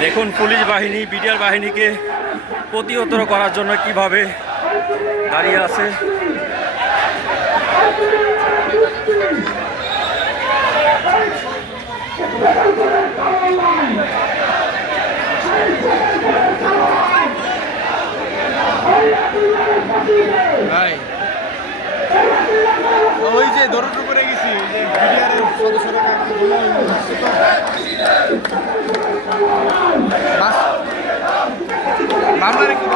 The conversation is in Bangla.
দেখুন পুলিশ বাহিনী বিডিআর বাহিনীকে প্রতিহত করার জন্য কিভাবে দাঁড়িয়ে আছে। ভাই ওই যে দৌড় করে গেছি যে বিডিআরের সদস্যরা মামলার একটু